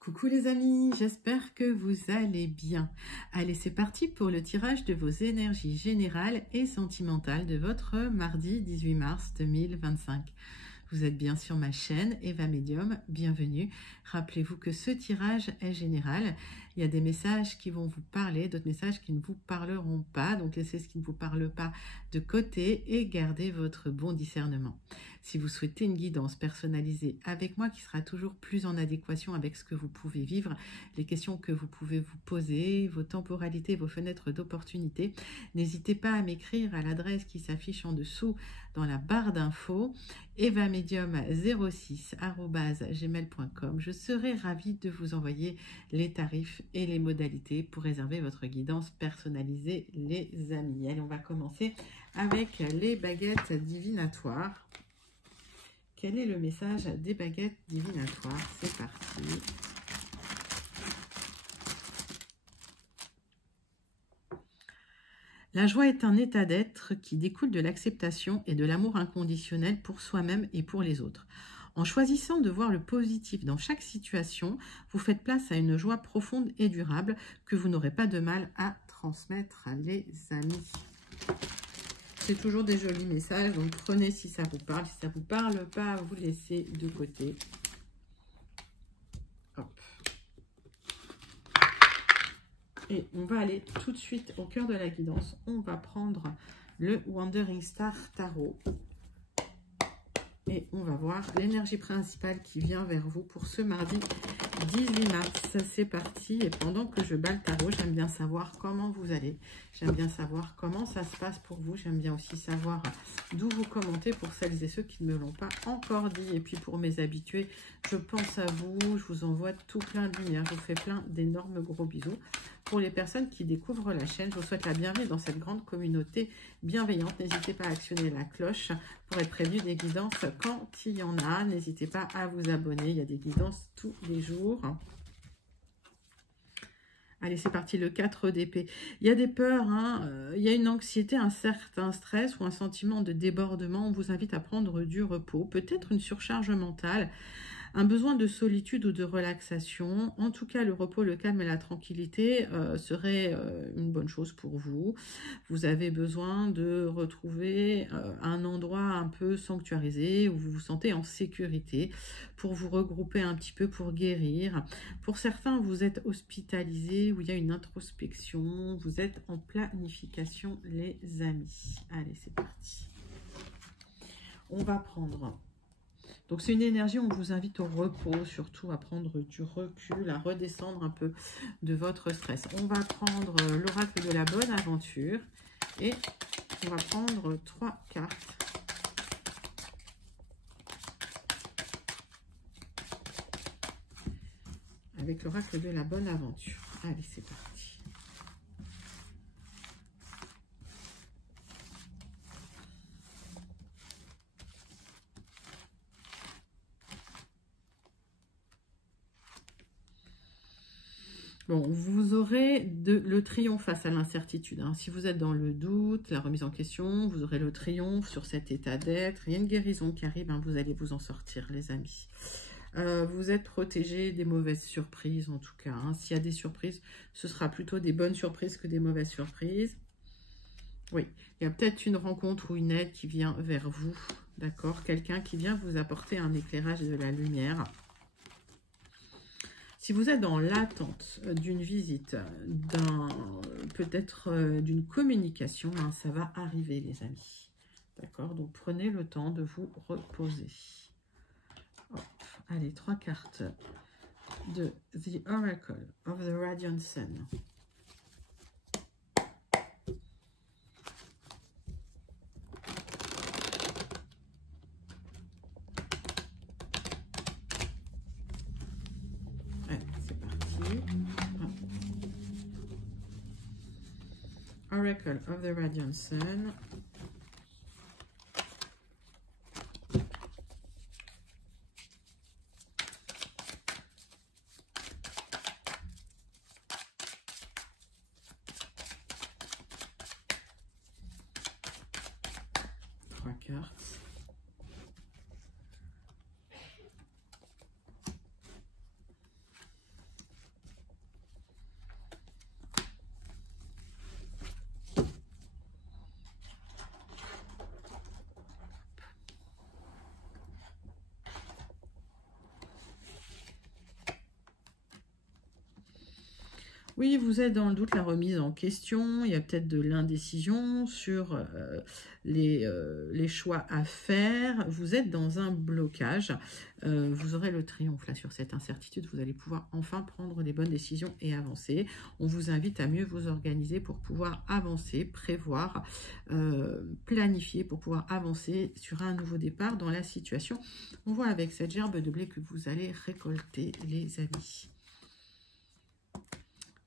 Coucou les amis, j'espère que vous allez bien. Allez, c'est parti pour le tirage de vos énergies générales et sentimentales de votre mardi 18 mars 2025. Vous êtes bien sur ma chaîne Eva Medium, bienvenue. Rappelez-vous que ce tirage est général. Il y a des messages qui vont vous parler, d'autres messages qui ne vous parleront pas. Donc laissez ce qui ne vous parle pas de côté et gardez votre bon discernement. Si vous souhaitez une guidance personnalisée avec moi qui sera toujours plus en adéquation avec ce que vous pouvez vivre, les questions que vous pouvez vous poser, vos temporalités, vos fenêtres d'opportunité, n'hésitez pas à m'écrire à l'adresse qui s'affiche en dessous dans la barre d'infos, evamedium06@gmail.com. Je serai ravie de vous envoyer les tarifs et les modalités pour réserver votre guidance personnalisée, les amis. Allez, on va commencer avec les baguettes divinatoires. Quel est le message des baguettes divinatoires? C'est parti. La joie est un état d'être qui découle de l'acceptation et de l'amour inconditionnel pour soi-même et pour les autres. En choisissant de voir le positif dans chaque situation, vous faites place à une joie profonde et durable que vous n'aurez pas de mal à transmettre, les amis. C'est toujours des jolis messages, donc prenez si ça vous parle. Si ça ne vous parle pas, vous laissez de côté. Hop. Et on va aller tout de suite au cœur de la guidance. On va prendre le Wandering Star Tarot. Et on va voir l'énergie principale qui vient vers vous pour ce mardi 18 mars. C'est parti. Et pendant que je bats le tarot, j'aime bien savoir comment vous allez. J'aime bien savoir comment ça se passe pour vous. J'aime bien aussi savoir d'où vous commentez pour celles et ceux qui ne me l'ont pas encore dit. Et puis pour mes habitués, je pense à vous. Je vous envoie tout plein de lumière. Je vous fais plein d'énormes gros bisous. Pour les personnes qui découvrent la chaîne, je vous souhaite la bienvenue dans cette grande communauté bienveillante. N'hésitez pas à actionner la cloche pour être prévenu des guidances quand il y en a. N'hésitez pas à vous abonner. Il y a des guidances tous les jours. Allez, c'est parti, le 4 d'épée. Il y a des peurs, il y a une anxiété, un certain stress ou un sentiment de débordement. On vous invite à prendre du repos, peut-être une surcharge mentale, un besoin de solitude ou de relaxation. En tout cas, le repos, le calme et la tranquillité seraient une bonne chose pour vous. Vous avez besoin de retrouver un endroit un peu sanctuarisé où vous vous sentez en sécurité pour vous regrouper un petit peu, pour guérir. Pour certains, vous êtes hospitalisés, où il y a une introspection. Vous êtes en planification, les amis. Allez, c'est parti. On va prendre... Donc, c'est une énergie, on vous invite au repos, surtout à prendre du recul, à redescendre un peu de votre stress. On va prendre l'oracle de la bonne aventure et on va prendre 3 cartes. Avec l'oracle de la bonne aventure. Allez, c'est parti. Bon, vous aurez le triomphe face à l'incertitude. Si vous êtes dans le doute, la remise en question, vous aurez le triomphe sur cet état d'être. Il y a une guérison qui arrive, vous allez vous en sortir, les amis. Vous êtes protégé des mauvaises surprises, en tout cas. S'il y a des surprises, ce sera plutôt des bonnes surprises que des mauvaises surprises. Oui, il y a peut-être une rencontre ou une aide qui vient vers vous, d'accord? Quelqu'un qui vient vous apporter un éclairage de la lumière. Si vous êtes dans l'attente d'une visite, peut-être d'une communication, ça va arriver, les amis. D'accord? Donc, prenez le temps de vous reposer. Hop. Allez, 3 cartes de The Oracle of the Radiant Sun. Oracle of the Radiant Sun. Trois cartes. Oui, vous êtes dans le doute, la remise en question. Il y a peut-être de l'indécision sur les choix à faire. Vous êtes dans un blocage. Vous aurez le triomphe là sur cette incertitude. Vous allez pouvoir enfin prendre les bonnes décisions et avancer. On vous invite à mieux vous organiser pour pouvoir avancer, prévoir, planifier pour pouvoir avancer sur un nouveau départ dans la situation. On voit avec cette gerbe de blé que vous allez récolter, les amis.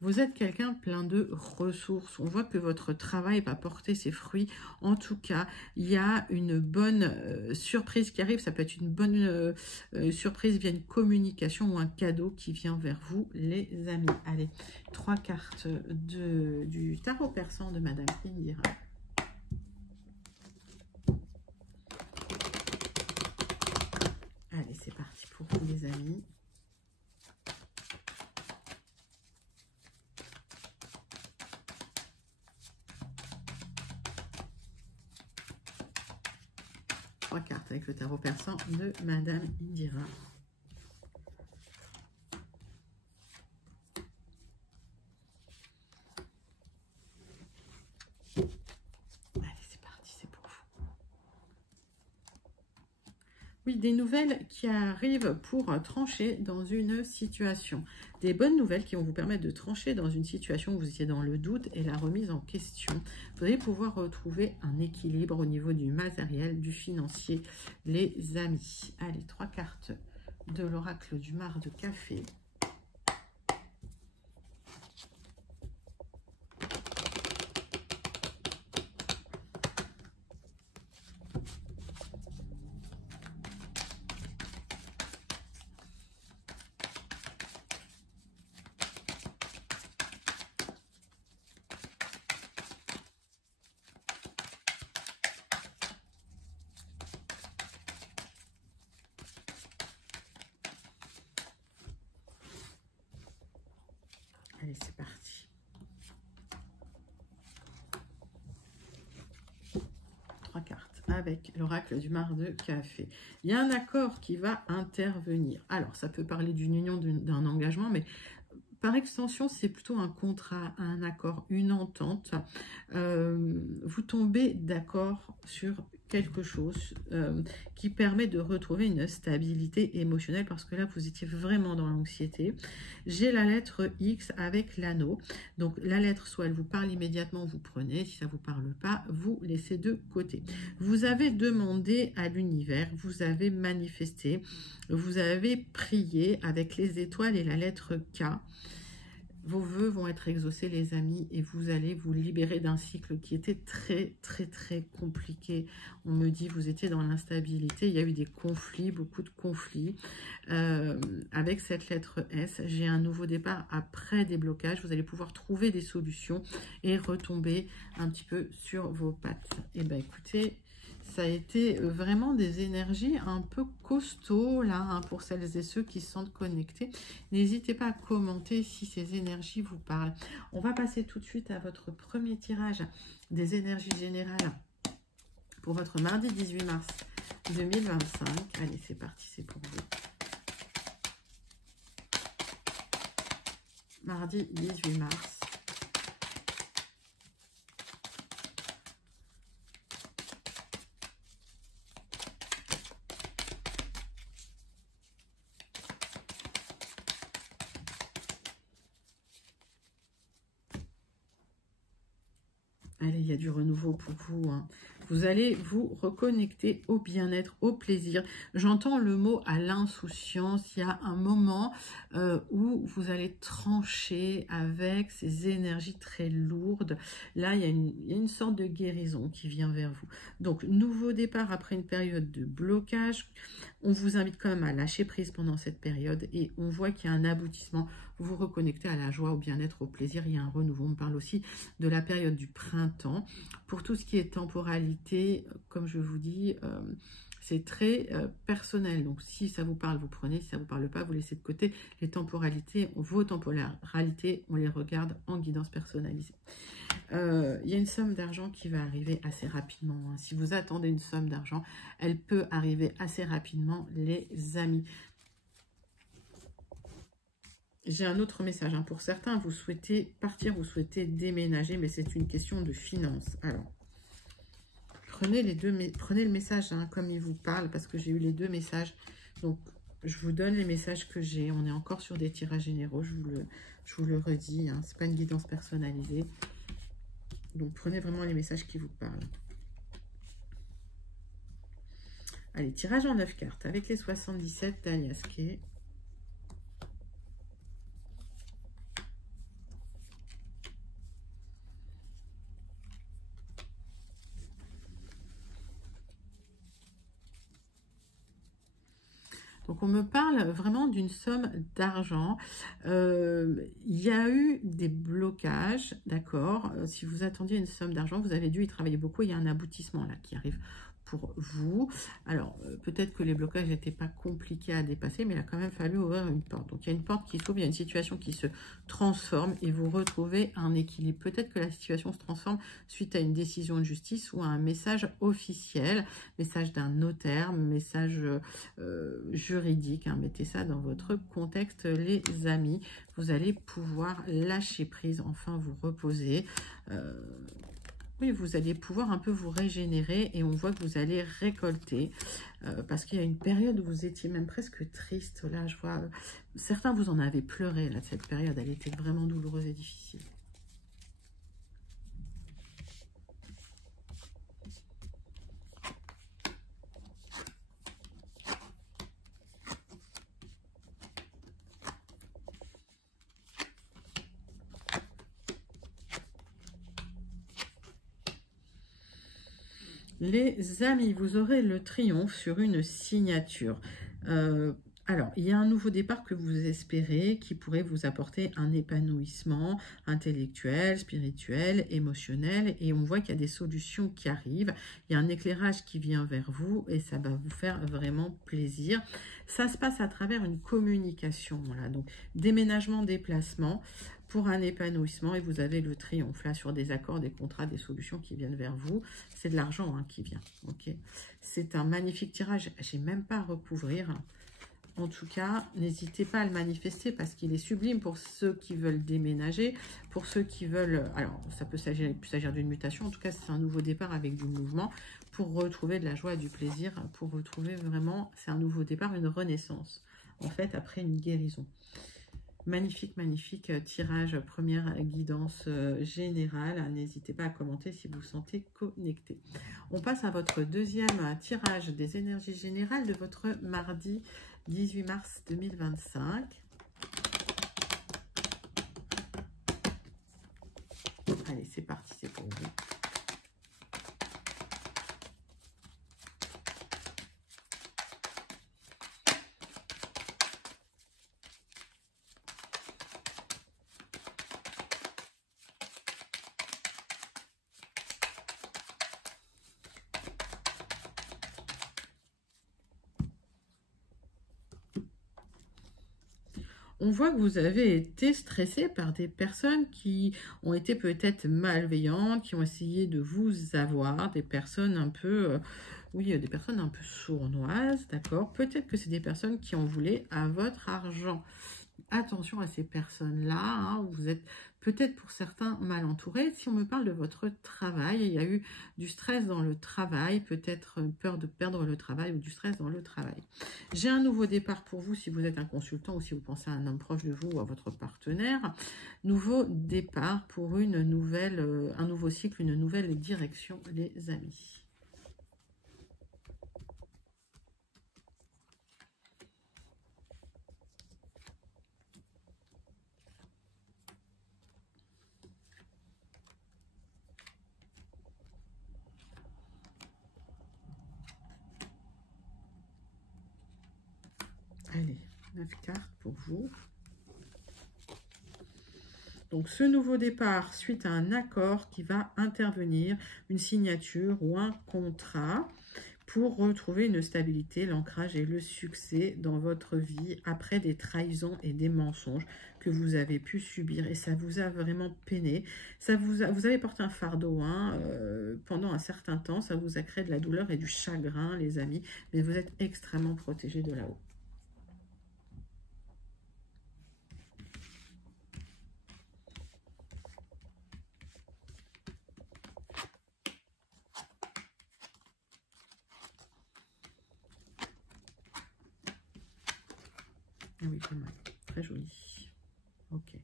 Vous êtes quelqu'un plein de ressources. On voit que votre travail va porter ses fruits. En tout cas, il y a une bonne surprise qui arrive. Ça peut être une bonne surprise via une communication ou un cadeau qui vient vers vous, les amis. Allez, 3 cartes du tarot persan de Madame Indira. Allez, c'est parti pour vous, les amis. Cartes avec le tarot persan de Madame Indira. Allez, c'est parti, c'est pour vous. Oui, des nouvelles qui arrivent pour trancher dans une situation. Des bonnes nouvelles qui vont vous permettre de trancher dans une situation où vous étiez dans le doute et la remise en question. Vous allez pouvoir retrouver un équilibre au niveau du matériel, du financier, les amis. Allez, 3 cartes de l'oracle du Mar de Café. Allez, c'est parti. 3 cartes avec l'oracle du Mar de Café. Il y a un accord qui va intervenir. Alors, ça peut parler d'une union, d'un engagement, mais par extension, c'est plutôt un contrat, un accord, une entente. Vous tombez d'accord sur quelque chose qui permet de retrouver une stabilité émotionnelle parce que là, vous étiez vraiment dans l'anxiété. J'ai la lettre X avec l'anneau. Donc, la lettre, soit elle vous parle immédiatement, vous prenez. Si ça ne vous parle pas, vous laissez de côté. Vous avez demandé à l'univers, vous avez manifesté, vous avez prié avec les étoiles et la lettre K. Vos vœux vont être exaucés, les amis, et vous allez vous libérer d'un cycle qui était très, très, très compliqué. On me dit, vous étiez dans l'instabilité, il y a eu des conflits, beaucoup de conflits. Avec cette lettre S, j'ai un nouveau départ après des blocages. Vous allez pouvoir trouver des solutions et retomber un petit peu sur vos pattes. Et bien, écoutez, ça a été vraiment des énergies un peu costauds là, hein, pour celles et ceux qui se sentent connectés. N'hésitez pas à commenter si ces énergies vous parlent. On va passer tout de suite à votre premier tirage des énergies générales pour votre mardi 18 mars 2025. Allez, c'est parti, c'est pour vous. Mardi 18 mars. Allez, il y a du renouveau pour vous, hein. Vous allez vous reconnecter au bien-être, au plaisir. J'entends le mot à l'insouciance. Il y a un moment où vous allez trancher avec ces énergies très lourdes. Là, il y a une sorte de guérison qui vient vers vous. Donc, nouveau départ après une période de blocage. On vous invite quand même à lâcher prise pendant cette période et on voit qu'il y a un aboutissement. Vous vous reconnectez à la joie, au bien-être, au plaisir. Il y a un renouveau. On me parle aussi de la période du printemps. Pour tout ce qui est temporalité, comme je vous dis, c'est très personnel. Donc, si ça vous parle, vous prenez. Si ça ne vous parle pas, vous laissez de côté. Les temporalités, vos temporalités, on les regarde en guidance personnalisée. Il y a une somme d'argent qui va arriver assez rapidement, hein. Si vous attendez une somme d'argent, elle peut arriver assez rapidement, les amis. J'ai un autre message. Hein. Pour certains, vous souhaitez partir, vous souhaitez déménager, mais c'est une question de finances. Alors, prenez le message hein, comme il vous parle, parce que j'ai eu les deux messages. Donc, je vous donne les messages que j'ai. On est encore sur des tirages généraux, je vous le redis. Hein. Ce n'est pas une guidance personnalisée. Donc, prenez vraiment les messages qui vous parlent. Allez, tirage en 9 cartes avec les 77 d'Alias Kay. Donc, on me parle vraiment d'une somme d'argent. Il y a eu des blocages, d'accord. Si vous attendiez une somme d'argent, vous avez dû y travailler beaucoup. Il y a un aboutissement là qui arrive pour vous. Alors, peut-être que les blocages n'étaient pas compliqués à dépasser, mais il a quand même fallu ouvrir une porte. Donc, il y a une porte qui s'ouvre, il y a une situation qui se transforme et vous retrouvez un équilibre. Peut-être que la situation se transforme suite à une décision de justice ou à un message officiel, message d'un notaire, message juridique. Hein. Mettez ça dans votre contexte, les amis. Vous allez pouvoir lâcher prise, enfin vous reposer. Oui, vous allez pouvoir un peu vous régénérer et on voit que vous allez récolter parce qu'il y a une période où vous étiez même presque triste. Là, je vois, certains vous en avez pleuré, là, cette période, elle était vraiment douloureuse et difficile. Les amis, vous aurez le triomphe sur une signature. Alors, il y a un nouveau départ que vous espérez qui pourrait vous apporter un épanouissement intellectuel, spirituel, émotionnel. Et on voit qu'il y a des solutions qui arrivent. Il y a un éclairage qui vient vers vous et ça va vous faire vraiment plaisir. Ça se passe à travers une communication. Voilà, donc déménagement, déplacement pour un épanouissement et vous avez le triomphe là sur des accords, des contrats, des solutions qui viennent vers vous. C'est de l'argent hein, qui vient. Ok, c'est un magnifique tirage. J'ai même pas à recouvrir. En tout cas, n'hésitez pas à le manifester parce qu'il est sublime pour ceux qui veulent déménager, pour ceux qui veulent... Alors, ça peut s'agir d'une mutation. En tout cas, c'est un nouveau départ avec du mouvement pour retrouver de la joie et du plaisir, pour retrouver vraiment... C'est un nouveau départ, une renaissance, en fait, après une guérison. Magnifique, magnifique tirage, première guidance générale. N'hésitez pas à commenter si vous vous sentez connecté. On passe à votre deuxième tirage des énergies générales de votre mardi 18 mars 2025. Allez, c'est parti, c'est pour vous. On voit que vous avez été stressé par des personnes qui ont été peut-être malveillantes, qui ont essayé de vous avoir, des personnes un peu, oui, des personnes un peu sournoises, d'accord? Peut-être que c'est des personnes qui en voulaient à votre argent. Attention à ces personnes-là, hein, vous êtes peut-être pour certains mal entourés. Si on me parle de votre travail, il y a eu du stress dans le travail, peut-être peur de perdre le travail ou du stress dans le travail. J'ai un nouveau départ pour vous si vous êtes un consultant ou si vous pensez à un homme proche de vous ou à votre partenaire. Nouveau départ pour une nouvelle, un nouveau cycle, une nouvelle direction, les amis. Allez, 9 cartes pour vous. Donc, ce nouveau départ, suite à un accord qui va intervenir, une signature ou un contrat pour retrouver une stabilité, l'ancrage et le succès dans votre vie après des trahisons et des mensonges que vous avez pu subir. Et ça vous a vraiment peiné. Vous avez porté un fardeau hein, pendant un certain temps. Ça vous a créé de la douleur et du chagrin, les amis. Mais vous êtes extrêmement protégés de là-haut. Ah oui, pas mal. Très joli. Ok.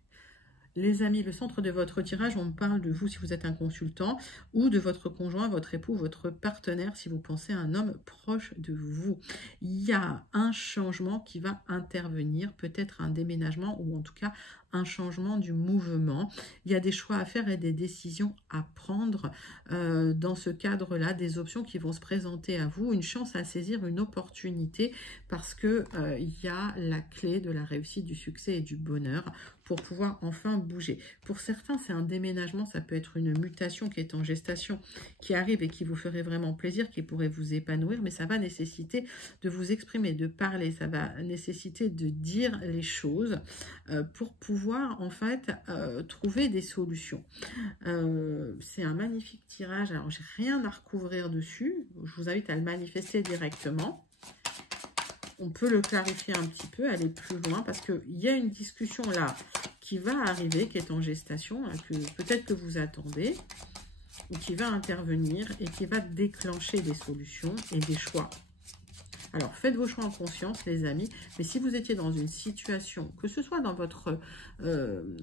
Les amis, le centre de votre tirage, on parle de vous si vous êtes un consultant ou de votre conjoint, votre époux, votre partenaire si vous pensez à un homme proche de vous. Il y a un changement qui va intervenir, peut-être un déménagement ou en tout cas un changement du mouvement. Il y a des choix à faire et des décisions à prendre dans ce cadre-là, des options qui vont se présenter à vous, une chance à saisir, une opportunité parce que il y a la clé de la réussite, du succès et du bonheur pour pouvoir enfin bouger. Pour certains, c'est un déménagement, ça peut être une mutation qui est en gestation, qui arrive et qui vous ferait vraiment plaisir, qui pourrait vous épanouir, mais ça va nécessiter de vous exprimer, de parler, ça va nécessiter de dire les choses pour pouvoir en fait trouver des solutions. C'est un magnifique tirage, alors j'ai rien à recouvrir dessus, je vous invite à le manifester directement. On peut le clarifier un petit peu, aller plus loin, parce qu'il y a une discussion là qui va arriver, qui est en gestation, hein, que peut-être que vous attendez, ou qui va intervenir et qui va déclencher des solutions et des choix. Alors, faites vos choix en conscience, les amis, mais si vous étiez dans une situation, que ce soit dans votre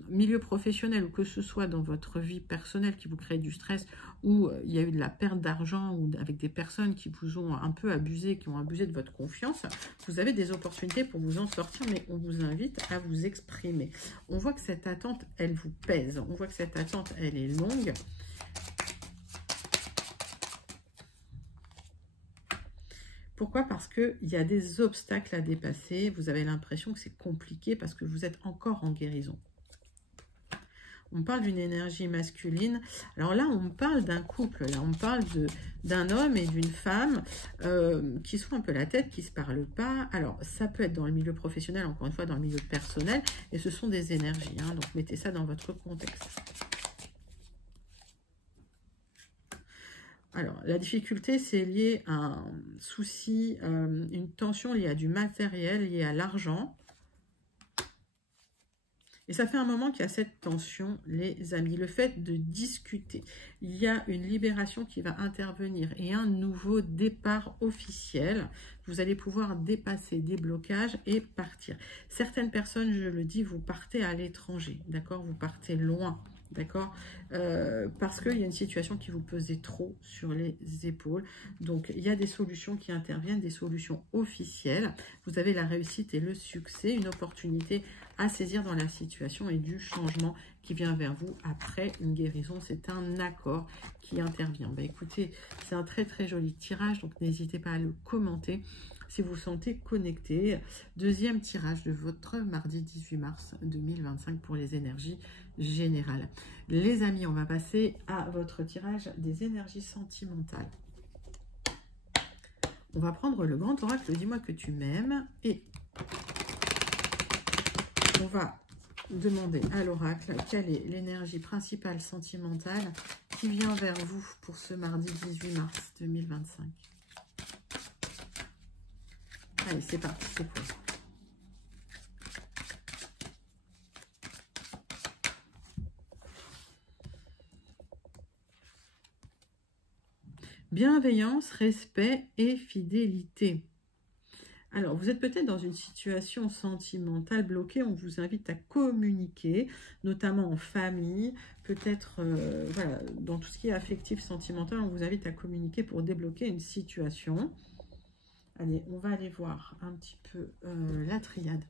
milieu professionnel ou que ce soit dans votre vie personnelle qui vous crée du stress, ou il y a eu de la perte d'argent ou avec des personnes qui vous ont un peu abusé, qui ont abusé de votre confiance, vous avez des opportunités pour vous en sortir, mais on vous invite à vous exprimer. On voit que cette attente, elle vous pèse. On voit que cette attente, elle est longue. Pourquoi? Parce qu'il y a des obstacles à dépasser. Vous avez l'impression que c'est compliqué parce que vous êtes encore en guérison. On parle d'une énergie masculine. Alors là, on parle d'un couple. Là, on parle d'un homme et d'une femme qui sont un peu la tête, qui ne se parlent pas. Alors, ça peut être dans le milieu professionnel, encore une fois, dans le milieu personnel. Et ce sont des énergies. Hein, donc, mettez ça dans votre contexte. Alors, la difficulté, c'est lié à un souci, une tension liée à du matériel, liée à l'argent. Et ça fait un moment qu'il y a cette tension, les amis. Le fait de discuter, il y a une libération qui va intervenir et un nouveau départ officiel. Vous allez pouvoir dépasser des blocages et partir. Certaines personnes, je le dis, vous partez à l'étranger, d'accord? Vous partez loin. D'accord, parce qu'il y a une situation qui vous pesait trop sur les épaules. Donc, il y a des solutions qui interviennent, des solutions officielles. Vous avez la réussite et le succès, une opportunité à saisir dans la situation et du changement qui vient vers vous après une guérison. C'est un accord qui intervient. Bah, écoutez, c'est un très très joli tirage, donc n'hésitez pas à le commenter si vous vous sentez connecté. Deuxième tirage de votre mardi 18 mars 2025 pour les énergies générales. Les amis, on va passer à votre tirage des énergies sentimentales. On va prendre le grand oracle, dis-moi que tu m'aimes, et on va demander à l'oracle quelle est l'énergie principale sentimentale qui vient vers vous pour ce mardi 18 mars 2025. Allez, c'est parti, c'est pour vous. Bienveillance, respect et fidélité. Alors, vous êtes peut-être dans une situation sentimentale bloquée. On vous invite à communiquer, notamment en famille. Peut-être, voilà, dans tout ce qui est affectif, sentimental, on vous invite à communiquer pour débloquer une situation. Allez, on va aller voir un petit peu la triade.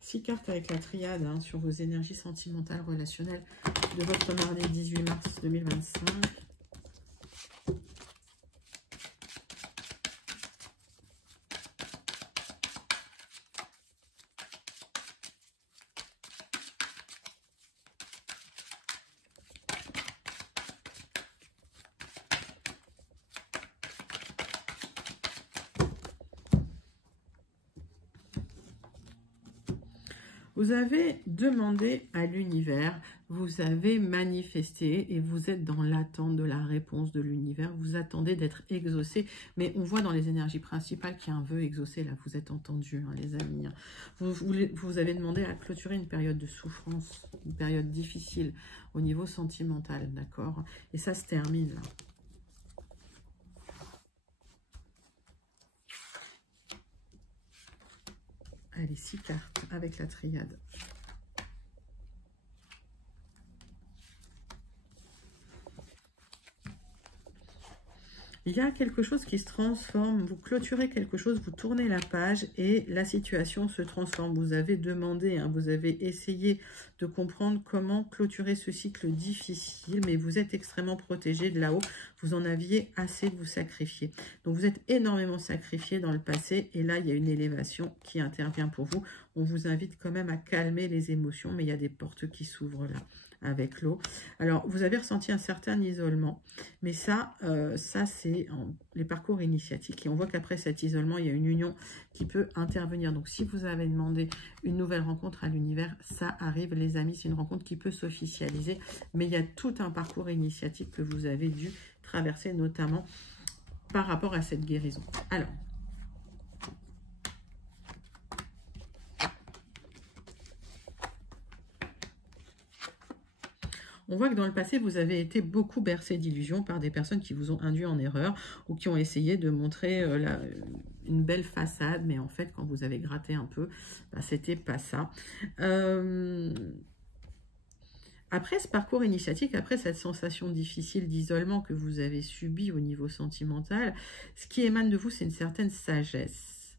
6 cartes avec la triade hein, sur vos énergies sentimentales, relationnelles de votre mardi 18 mars 2025. Vous avez demandé à l'univers, vous avez manifesté et vous êtes dans l'attente de la réponse de l'univers. Vous attendez d'être exaucé, mais on voit dans les énergies principales qu'il y a un vœu exaucé. Là, vous êtes entendu, hein, les amis. Vous avez demandé à clôturer une période de souffrance, une période difficile au niveau sentimental, d'accord? Et ça se termine là. Allez, 6 cartes avec la triade. Il y a quelque chose qui se transforme, vous clôturez quelque chose, vous tournez la page et la situation se transforme. Vous avez demandé, hein, vous avez essayé de comprendre comment clôturer ce cycle difficile, mais vous êtes extrêmement protégé de là-haut. Vous en aviez assez de vous sacrifier. Donc vous êtes énormément sacrifié dans le passé et là, il y a une élévation qui intervient pour vous. On vous invite quand même à calmer les émotions, mais il y a des portes qui s'ouvrent là avec l'eau. Alors, vous avez ressenti un certain isolement, mais ça c'est les parcours initiatiques. Et on voit qu'après cet isolement, il y a une union qui peut intervenir. Donc, si vous avez demandé une nouvelle rencontre à l'univers, ça arrive, les amis. C'est une rencontre qui peut s'officialiser, mais il y a tout un parcours initiatique que vous avez dû traverser, notamment par rapport à cette guérison. Alors, on voit que dans le passé, vous avez été beaucoup bercé d'illusions par des personnes qui vous ont induit en erreur ou qui ont essayé de montrer une belle façade, mais en fait, quand vous avez gratté un peu, bah, c'était pas ça. Après ce parcours initiatique, après cette sensation difficile d'isolement que vous avez subi au niveau sentimental, ce qui émane de vous, c'est une certaine sagesse.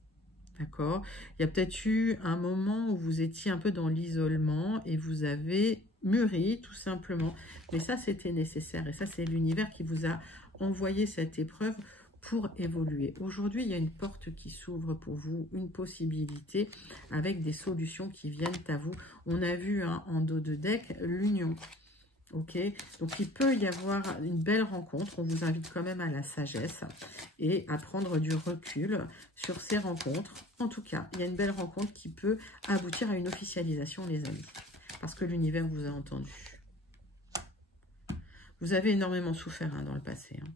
D'accord? Il y a peut-être eu un moment où vous étiez un peu dans l'isolement et vous avez mûri, tout simplement. Mais ça, c'était nécessaire. Et ça, c'est l'univers qui vous a envoyé cette épreuve pour évoluer. Aujourd'hui, il y a une porte qui s'ouvre pour vous, une possibilité avec des solutions qui viennent à vous. On a vu hein, en dos de deck l'union. Ok, donc il peut y avoir une belle rencontre. On vous invite quand même à la sagesse et à prendre du recul sur ces rencontres. En tout cas, il y a une belle rencontre qui peut aboutir à une officialisation, les amis, parce que l'univers vous a entendu. Vous avez énormément souffert hein, dans le passé. Hein.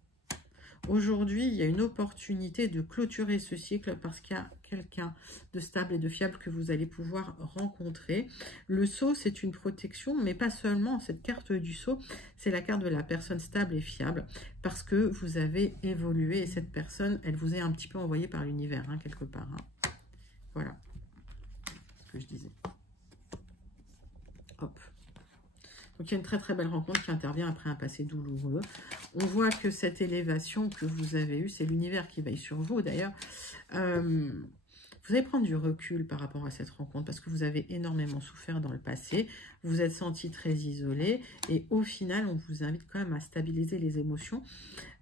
Aujourd'hui, il y a une opportunité de clôturer ce cycle parce qu'il y a quelqu'un de stable et de fiable que vous allez pouvoir rencontrer. Le sceau, c'est une protection, mais pas seulement. Cette carte du sceau, c'est la carte de la personne stable et fiable parce que vous avez évolué et cette personne, elle vous est un petit peu envoyée par l'univers, hein, quelque part. Hein. Voilà ce que je disais. Hop. Donc, il y a une très très belle rencontre qui intervient après un passé douloureux. On voit que cette élévation que vous avez eue, c'est l'univers qui veille sur vous d'ailleurs. Vous allez prendre du recul par rapport à cette rencontre parce que vous avez énormément souffert dans le passé. Vous êtes senti très isolé et au final, on vous invite quand même à stabiliser les émotions.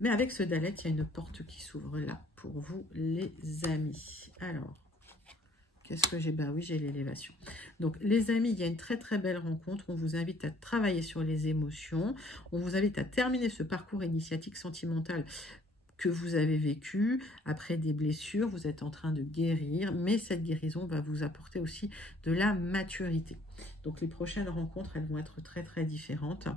Mais avec ce Dalet, il y a une porte qui s'ouvre là pour vous les amis. Alors... qu'est-ce que j'ai? Ben oui, j'ai l'élévation. Donc, les amis, il y a une très très belle rencontre. On vous invite à travailler sur les émotions. On vous invite à terminer ce parcours initiatique sentimental que vous avez vécu après des blessures. Vous êtes en train de guérir, mais cette guérison va vous apporter aussi de la maturité. Donc, les prochaines rencontres, elles vont être très très différentes.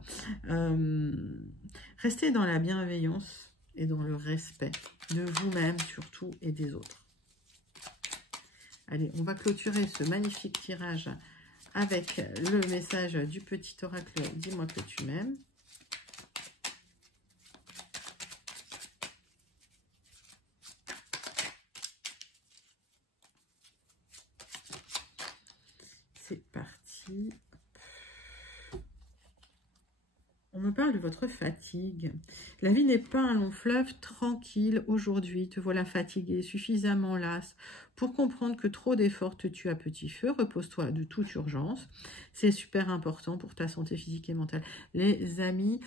Restez dans la bienveillance et dans le respect de vous-même surtout et des autres. Allez, on va clôturer ce magnifique tirage avec le message du petit oracle « Dis-moi que tu m'aimes ». C'est parti. On me parle de votre fatigue. La vie n'est pas un long fleuve tranquille. Aujourd'hui, te voilà fatigué, suffisamment lasse pour comprendre que trop d'efforts te tuent à petit feu. Repose-toi de toute urgence. C'est super important pour ta santé physique et mentale. Les amis,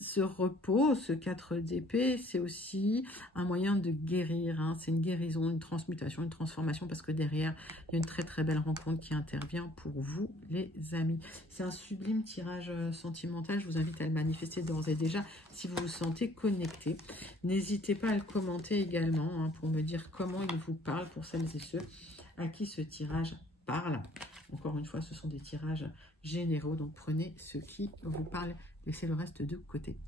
ce repos, ce 4 d'épée, c'est aussi un moyen de guérir. Hein. C'est une guérison, une transmutation, une transformation parce que derrière, il y a une très très belle rencontre qui intervient pour vous, les amis. C'est un sublime tirage sentimental. Je vous invite à le manifester d'ores et déjà si vous vous sentez connecté. N'hésitez pas à le commenter également hein, pour me dire comment il vous parle pour celles et ceux à qui ce tirage parle. Encore une fois, ce sont des tirages généraux, donc prenez ce qui vous parle. Laissez le reste de côté.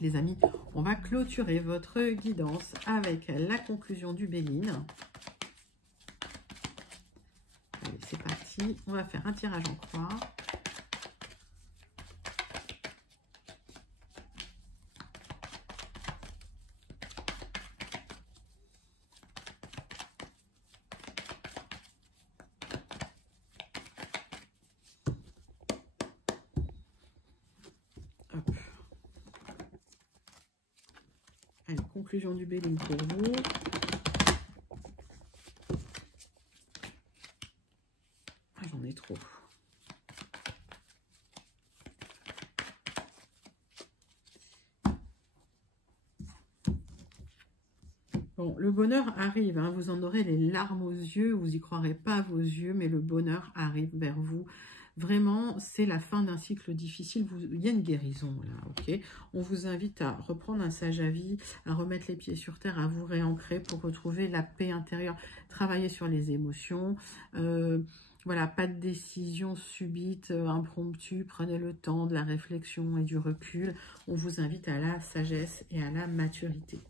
Les amis, on va clôturer votre guidance avec la conclusion du Béline. Allez, c'est parti. On va faire un tirage en croix. conclusion du Béling pour vous. Ah, j'en ai trop. Bon, le bonheur arrive, hein, vous en aurez les larmes aux yeux, vous y croirez pas à vos yeux, mais le bonheur arrive vers vous. Vraiment, c'est la fin d'un cycle difficile. Il y a une guérison là, ok? On vous invite à reprendre un sage avis, à remettre les pieds sur terre, à vous réancrer pour retrouver la paix intérieure. Travailler sur les émotions. Voilà, pas de décision subite, impromptue. Prenez le temps de la réflexion et du recul. On vous invite à la sagesse et à la maturité.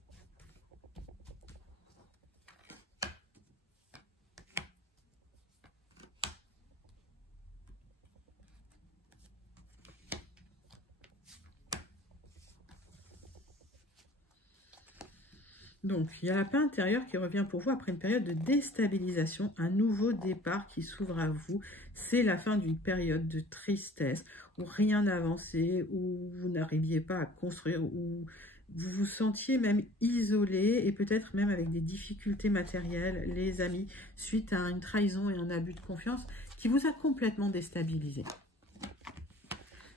Donc, il y a la paix intérieure qui revient pour vous après une période de déstabilisation, un nouveau départ qui s'ouvre à vous. C'est la fin d'une période de tristesse où rien n'avançait, où vous n'arriviez pas à construire, où vous vous sentiez même isolé et peut-être même avec des difficultés matérielles, les amis, suite à une trahison et un abus de confiance qui vous a complètement déstabilisé.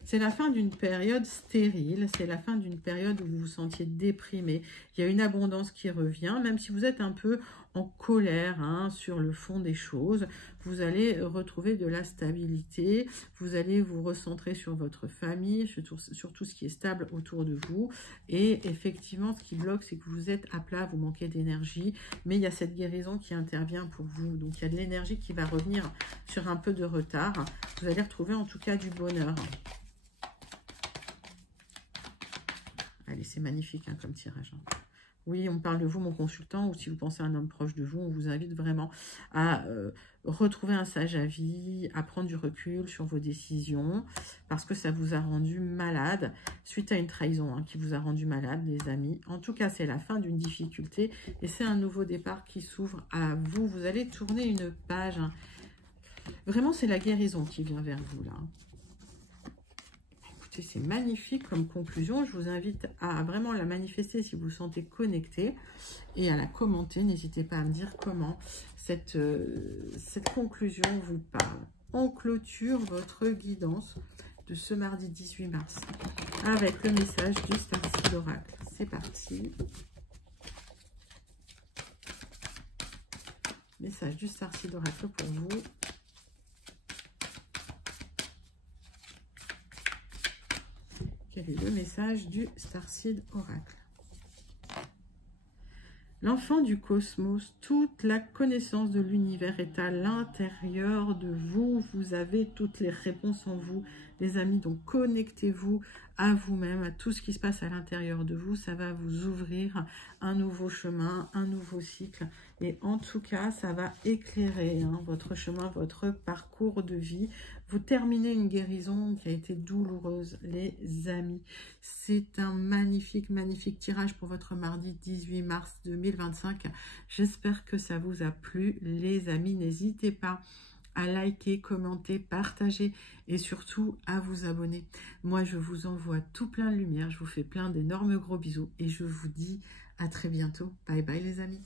C'est la fin d'une période stérile, c'est la fin d'une période où vous vous sentiez déprimé. Il y a une abondance qui revient, même si vous êtes un peu en colère hein, sur le fond des choses. Vous allez retrouver de la stabilité, vous allez vous recentrer sur votre famille, sur tout ce qui est stable autour de vous. Et effectivement, ce qui bloque, c'est que vous êtes à plat, vous manquez d'énergie, mais il y a cette guérison qui intervient pour vous. Donc, il y a de l'énergie qui va revenir sur un peu de retard. Vous allez retrouver en tout cas du bonheur. Allez, c'est magnifique hein, comme tirage. Oui, on parle de vous, mon consultant, ou si vous pensez à un homme proche de vous, on vous invite vraiment à retrouver un sage avis, à prendre du recul sur vos décisions, parce que ça vous a rendu malade, suite à une trahison hein, qui vous a rendu malade, les amis. En tout cas, c'est la fin d'une difficulté, et c'est un nouveau départ qui s'ouvre à vous. Vous allez tourner une page. Hein. Vraiment, c'est la guérison qui vient vers vous, là. C'est magnifique comme conclusion. Je vous invite à vraiment la manifester si vous vous sentez connecté et à la commenter. N'hésitez pas à me dire comment cette conclusion vous parle. On clôture votre guidance de ce mardi 18 mars avec le message du Starseed Oracle. C'est parti. Message du Starseed Oracle pour vous. Quel est le message du Starseed Oracle? L'enfant du cosmos, toute la connaissance de l'univers est à l'intérieur de vous. Vous avez toutes les réponses en vous, les amis. Donc, connectez-vous à vous-même, à tout ce qui se passe à l'intérieur de vous. Ça va vous ouvrir un nouveau chemin, un nouveau cycle. Et en tout cas, ça va éclairer hein, votre chemin, votre parcours de vie. Vous terminez une guérison qui a été douloureuse, les amis. C'est un magnifique, magnifique tirage pour votre mardi 18 mars 2025. J'espère que ça vous a plu, les amis. N'hésitez pas à liker, commenter, partager et surtout à vous abonner. Moi, je vous envoie tout plein de lumière. Je vous fais plein d'énormes gros bisous et je vous dis à très bientôt. Bye bye, les amis.